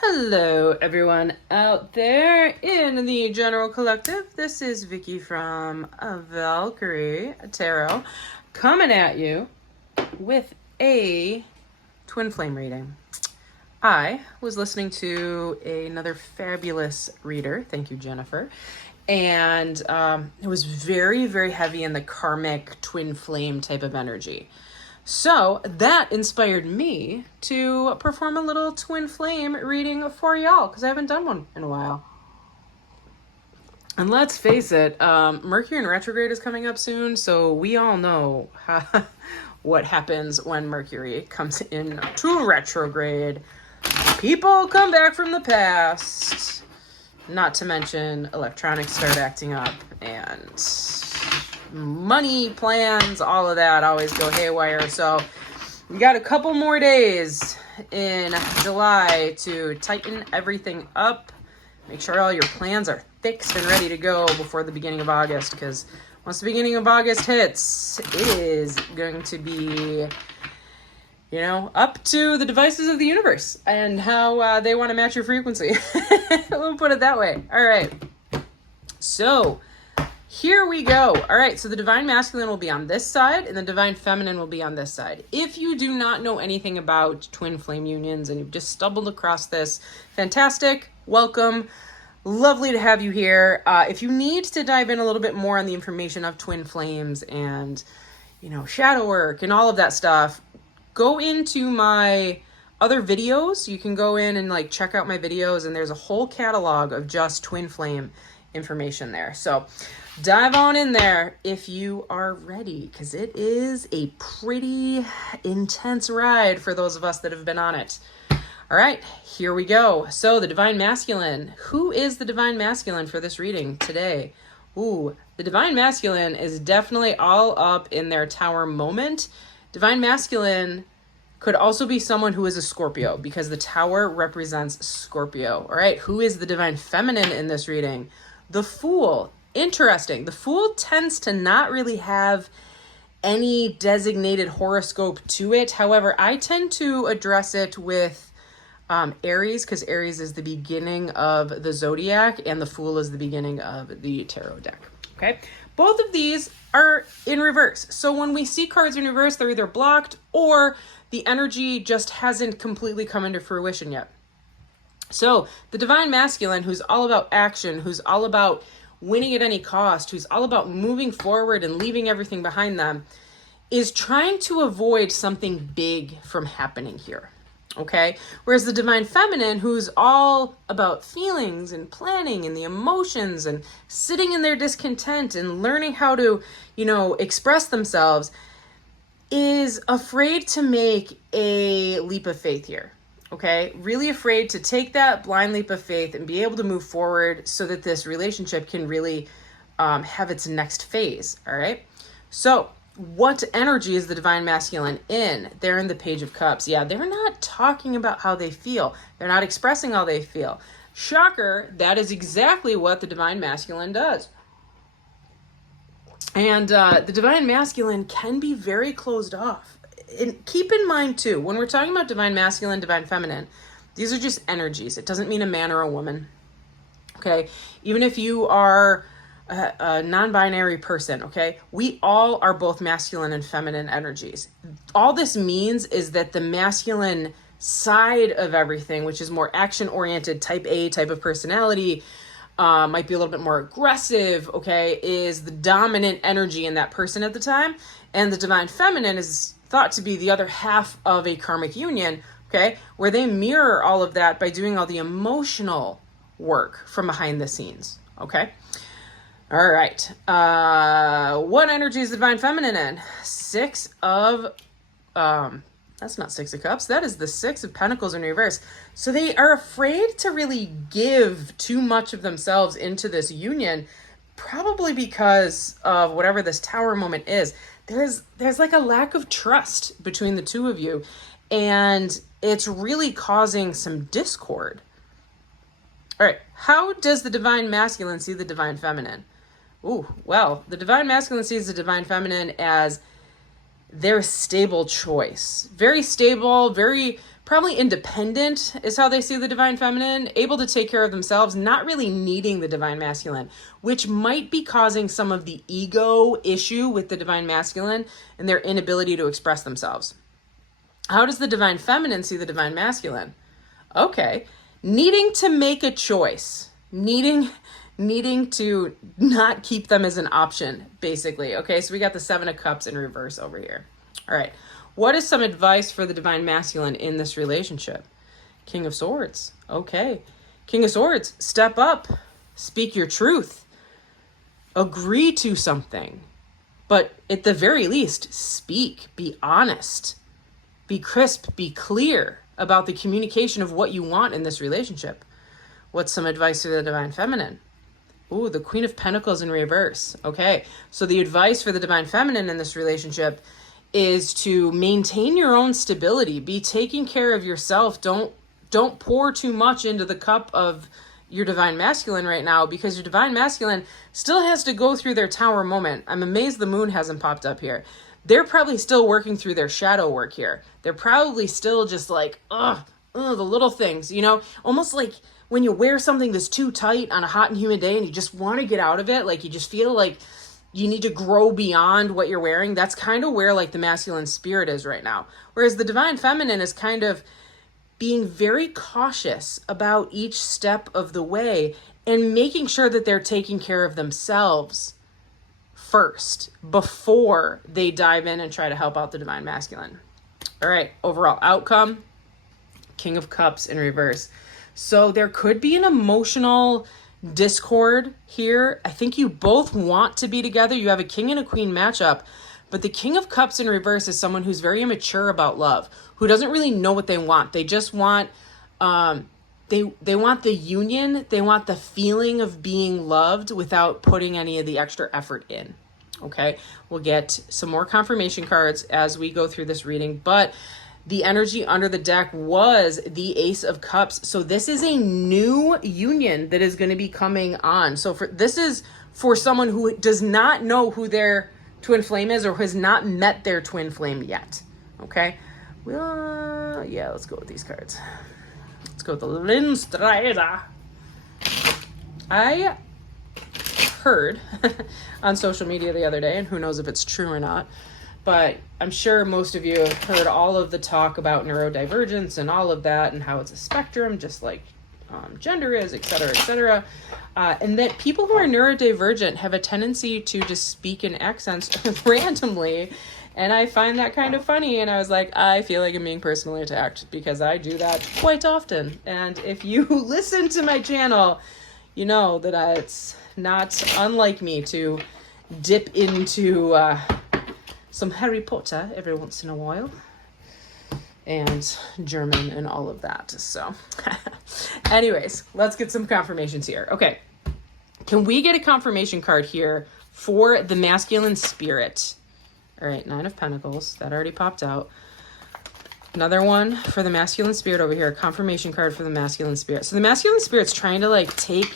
Hello everyone out there in the general collective. This is Vicky from Valkyrie Tarot coming at you with a twin flame reading. I was listening to another fabulous reader, thank you Jennifer, and it was very, very heavy in the karmic twin flame type of energy. So that inspired me to perform a little twin flame reading for y'all because I haven't done one in a while. And let's face it, Mercury in retrograde is coming up soon, so we all know what happens when Mercury comes into retrograde. People come back from the past, not to mention electronics start acting up and money plans, all of that always go haywire. So we got a couple more days in July to tighten everything up, make sure all your plans are fixed and ready to go before the beginning of August, because once the beginning of August hits, it is going to be, you know, up to the devices of the universe and how they want to match your frequency. We'll put it that way. All right, so here we go. All right, so the Divine Masculine will be on this side and the Divine Feminine will be on this side. If you do not know anything about twin flame unions and you've just stumbled across this, fantastic, welcome, lovely to have you here. If you need to dive in a little bit more on the information of twin flames and, you know, shadow work and all of that stuff, go into my other videos. You can go in and like check out my videos, and there's a whole catalog of just twin flame information there. So dive on in there if you are ready, because it is a pretty intense ride for those of us that have been on it. All right, here we go. So the Divine Masculine. Who is the Divine Masculine for this reading today? Ooh, the Divine Masculine is definitely all up in their Tower moment. Divine Masculine could also be someone who is a Scorpio, because the Tower represents Scorpio. All right, who is the Divine Feminine in this reading? The Fool. Interesting. The Fool tends to not really have any designated horoscope to it. However, I tend to address it with Aries, because Aries is the beginning of the zodiac and the Fool is the beginning of the tarot deck. Okay. Both of these are in reverse. So when we see cards in reverse, they're either blocked or the energy just hasn't completely come into fruition yet. So the Divine Masculine, who's all about action, who's all about winning at any cost, who's all about moving forward and leaving everything behind them, is trying to avoid something big from happening here. Okay? Whereas the Divine Feminine, who's all about feelings and planning and the emotions and sitting in their discontent and learning how to, you know, express themselves, is afraid to make a leap of faith here. Okay, really afraid to take that blind leap of faith and be able to move forward so that this relationship can really have its next phase. All right. So what energy is the Divine Masculine in? They're in the Page of Cups. Yeah, they're not talking about how they feel. They're not expressing how they feel. Shocker, that is exactly what the Divine Masculine does. And the Divine Masculine can be very closed off. And keep in mind too, when we're talking about Divine Masculine, Divine Feminine, these are just energies. It doesn't mean a man or a woman. Okay. Even if you are a non-binary person, okay, we all are both masculine and feminine energies. All this means is that the masculine side of everything, which is more action-oriented, type A type of personality, might be a little bit more aggressive, okay, is the dominant energy in that person at the time. And the Divine Feminine is thought to be the other half of a karmic union, okay, where they mirror all of that by doing all the emotional work from behind the scenes, okay? All right. What energy is the Divine Feminine in? Six of, that's not Six of Cups. That is the Six of Pentacles in reverse. So they are afraid to really give too much of themselves into this union, probably because of whatever this Tower moment is. There's like a lack of trust between the two of you, and it's really causing some discord. All right, how does the Divine Masculine see the Divine Feminine? Ooh, well, the Divine Masculine sees the Divine Feminine as their stable choice. Very stable, very Probably independent is how they see the divine feminine, able to take care of themselves, not really needing the divine masculine, which might be causing some of the ego issue with the divine masculine and their inability to express themselves. How does the divine feminine see the divine masculine? Okay, needing to make a choice, needing to not keep them as an option, basically. Okay, so we got the Seven of Cups in reverse over here. All right, what is some advice for the divine masculine in this relationship? King of Swords. Okay, King of Swords, step up, speak your truth, agree to something, but at the very least, speak, be honest. Be crisp, be clear about the communication of what you want in this relationship. What's some advice for the divine feminine? Ooh, the Queen of Pentacles in reverse. Okay, so the advice for the divine feminine in this relationship is to maintain your own stability. Be taking care of yourself. Don't pour too much into the cup of your divine masculine right now, because your divine masculine still has to go through their tower moment. I'm amazed the moon hasn't popped up here. They're probably still working through their shadow work here. They're probably still just like, the little things, you know, almost like when you wear something that's too tight on a hot and humid day and you just want to get out of it. Like you just feel like you need to grow beyond what you're wearing. That's kind of where like the masculine spirit is right now. Whereas the divine feminine is kind of being very cautious about each step of the way and making sure that they're taking care of themselves first before they dive in and try to help out the divine masculine. All right, overall outcome, King of Cups in reverse. So there could be an emotional discord here. I think you both want to be together. You have a king and a queen matchup, but the King of Cups in reverse is someone who's very immature about love, who doesn't really know what they want. They just want, they want the union. They want the feeling of being loved without putting any of the extra effort in. Okay, we'll get some more confirmation cards as we go through this reading, but the energy under the deck was the Ace of Cups. So this is a new union that is going to be coming on. So this is for someone who does not know who their twin flame is or has not met their twin flame yet. Okay, well, yeah, let's go with these cards. Let's go with the Lindstrider. I heard on social media the other day, and who knows if it's true or not, but I'm sure most of you have heard all of the talk about neurodivergence and all of that and how it's a spectrum, just like gender is, et cetera, and that people who are neurodivergent have a tendency to just speak in accents randomly. And I find that kind of funny. And I was like, I feel like I'm being personally attacked because I do that quite often. And if you listen to my channel, you know that it's not unlike me to dip into some Harry Potter every once in a while, and German and all of that. So anyways, let's get some confirmations here. Okay, can we get a confirmation card here for the masculine spirit? All right, Nine of Pentacles, that already popped out. Another one for the masculine spirit over here, confirmation card for the masculine spirit. So the masculine spirit's trying to like take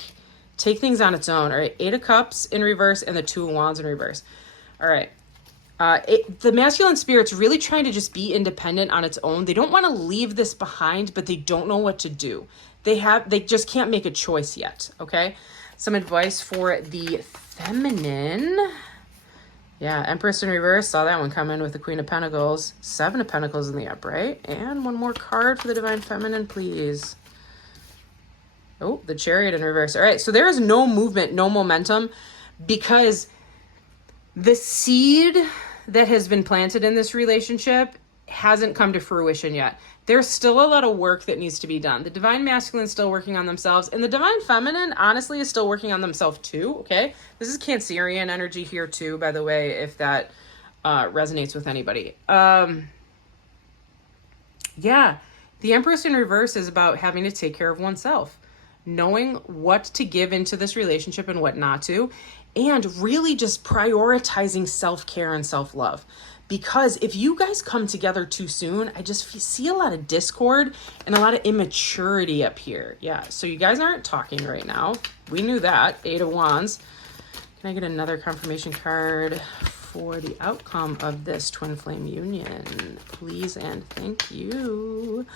things on its own. All right, Eight of Cups in reverse and the Two of Wands in reverse. All right. The masculine spirit's really trying to just be independent on its own. They don't want to leave this behind, but they don't know what to do. They just can't make a choice yet. Okay. Some advice for the feminine. Yeah. Empress in reverse. Saw that one come in with the Queen of Pentacles. Seven of Pentacles in the upright. And one more card for the divine feminine, please. Oh, the Chariot in reverse. All right. So there is no movement, no momentum, because the seed that has been planted in this relationship hasn't come to fruition yet. There's still a lot of work that needs to be done. The divine masculine is still working on themselves, and the divine feminine, honestly, is still working on themselves too, okay? This is Cancerian energy here too, by the way, if that resonates with anybody. Yeah, the Empress in reverse is about having to take care of oneself, knowing what to give into this relationship and what not to, and really just prioritizing self-care and self-love. Because if you guys come together too soon, I just see a lot of discord and a lot of immaturity up here. Yeah, so you guys aren't talking right now. We knew that. Eight of Wands. Can I get another confirmation card for the outcome of this twin flame union, please and thank you.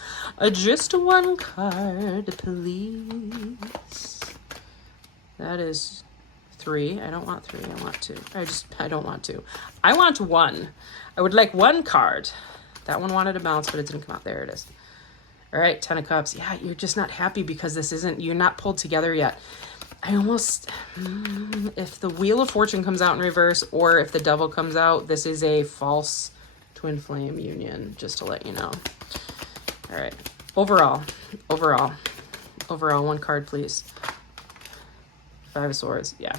Just one card, please. That is 3. I don't want 3. I want 2. I don't want 2. I want 1. I would like 1 card. That one wanted to bounce, but it didn't come out. There it is. All right, 10 of Cups. Yeah, you're just not happy because you're not pulled together yet. If the Wheel of Fortune comes out in reverse or if the Devil comes out, this is a false twin flame union, just to let you know. All right, overall, 1 card, please. 5 of Swords, yeah.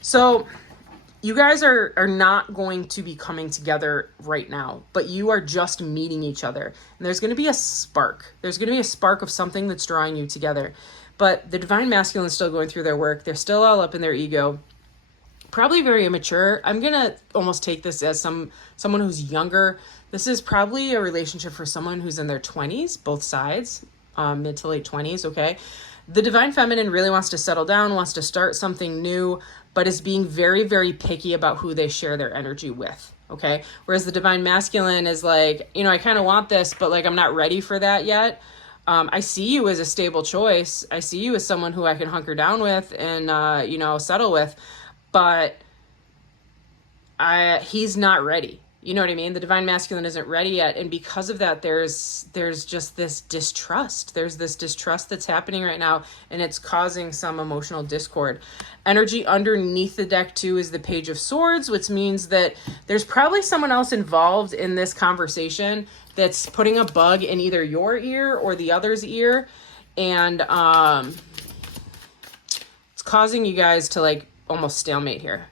So you guys are not going to be coming together right now, but you are just meeting each other. And there's going to be a spark. There's going to be a spark of something that's drawing you together. But the Divine Masculine is still going through their work. They're still all up in their ego. Probably very immature. I'm going to almost take this as someone who's younger. This is probably a relationship for someone who's in their 20s, both sides, mid to late 20s, okay? The Divine Feminine really wants to settle down, wants to start something new, but is being very, very picky about who they share their energy with, okay? Whereas the Divine Masculine is like, I kind of want this, but like, I'm not ready for that yet. I see you as a stable choice. I see you as someone who I can hunker down with and, settle with, but he's not ready. You know what I mean? The Divine Masculine isn't ready yet. And because of that, there's just this distrust. There's this distrust that's happening right now, and it's causing some emotional discord. Energy underneath the deck too is the Page of Swords, which means that there's probably someone else involved in this conversation that's putting a bug in either your ear or the other's ear. And it's causing you guys to like almost stalemate here.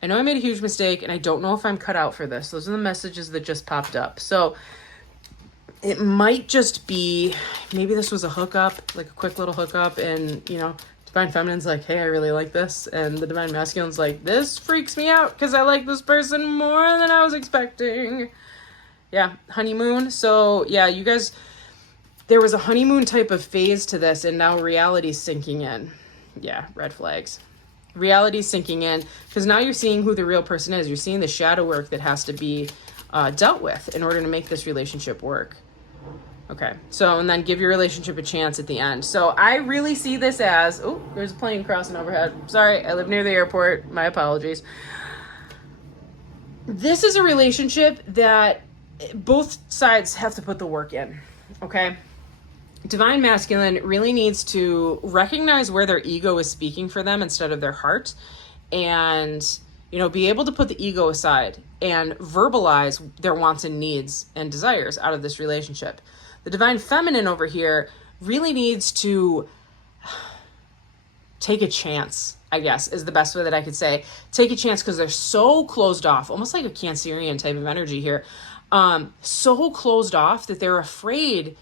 I know I made a huge mistake, and I don't know if I'm cut out for this. Those are the messages that just popped up. So it might just be, maybe this was a hookup, like a quick little hookup, and, Divine Feminine's like, hey, I really like this. And the Divine Masculine's like, this freaks me out because I like this person more than I was expecting. Yeah, honeymoon. So, yeah, you guys, there was a honeymoon type of phase to this, and now reality's sinking in. Yeah, red flags. Reality's sinking in because now you're seeing who the real person is. You're seeing the shadow work that has to be dealt with in order to make this relationship work. Okay, so, and then give your relationship a chance at the end. So I really see this as, oh, there's a plane crossing overhead. Sorry, I live near the airport. My apologies. This is a relationship that both sides have to put the work in, okay? Divine Masculine really needs to recognize where their ego is speaking for them instead of their heart, and, be able to put the ego aside and verbalize their wants and needs and desires out of this relationship. The Divine Feminine over here really needs to take a chance, I guess, is the best way that I could say. Take a chance because they're so closed off, almost like a Cancerian type of energy here. So closed off that they're afraid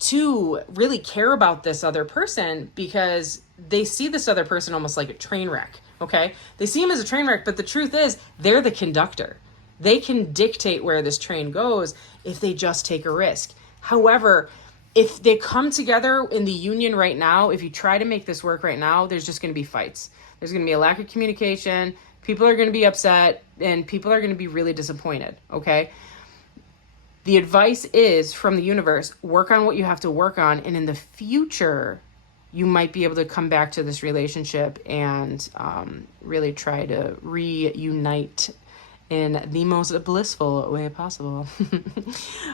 to really care about this other person because they see this other person almost like a train wreck, okay? They see him as a train wreck, but the truth is they're the conductor. They can dictate where this train goes if they just take a risk. However, if they come together in the union right now, if you try to make this work right now, there's just going to be fights. There's going to be a lack of communication. People are going to be upset and people are going to be really disappointed, okay? The advice is from the universe, work on what you have to work on. And in the future, you might be able to come back to this relationship and really try to reunite in the most blissful way possible.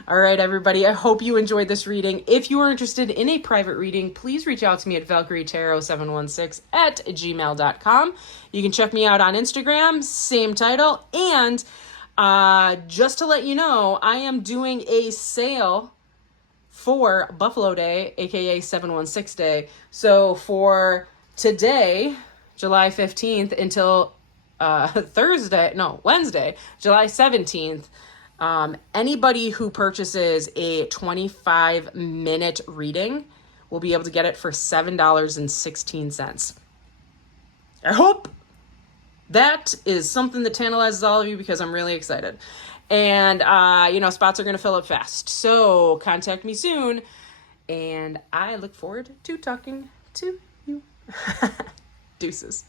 All right, everybody. I hope you enjoyed this reading. If you are interested in a private reading, please reach out to me at valkyrietarot716@gmail.com. You can check me out on Instagram, same title. And just to let you know, I am doing a sale for Buffalo Day, aka 716 Day. So for today, July 15th until Wednesday, July 17th, anybody who purchases a 25-minute reading will be able to get it for $7.16. I hope that is something that tantalizes all of you because I'm really excited. And, spots are going to fill up fast. So contact me soon. And I look forward to talking to you. Deuces.